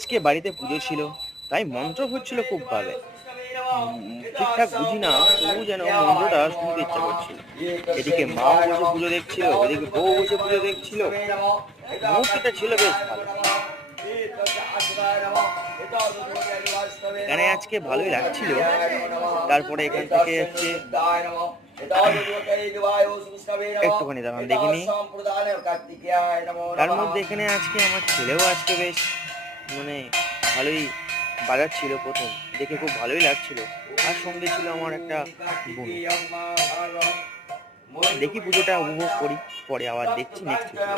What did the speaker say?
আজকে বাড়িতে পুজো ছিল, তাই মন্ত্র হচ্ছিল খুব ভাবে। ঠিকঠাক বুঝি না, তবু যেন মন্ত্রটা শুনতে ইচ্ছা করছিল। এদিকে মাও বসে পুজো দেখছিল, ওদিকে বউ বসে পুজো দেখছিল। মুহূর্তটা ছিল বেশ ভালো। এখানে আজকে ভালোই লাগছিল। তারপরে এখান থেকে হচ্ছে একটুখানি দাঁড়ান দেখিনি। তার মধ্যে এখানে আজকে আমার ছেলেও আজকে বেশ মানে ভালোই বাজাচ্ছিল প্রথম, দেখে খুব ভালোই লাগছিল। আর সঙ্গে ছিল আমার একটা বোন। দেখি পুজোটা উপভোগ করি, পরে আবার দেখছি নেক্সট ভিডিও।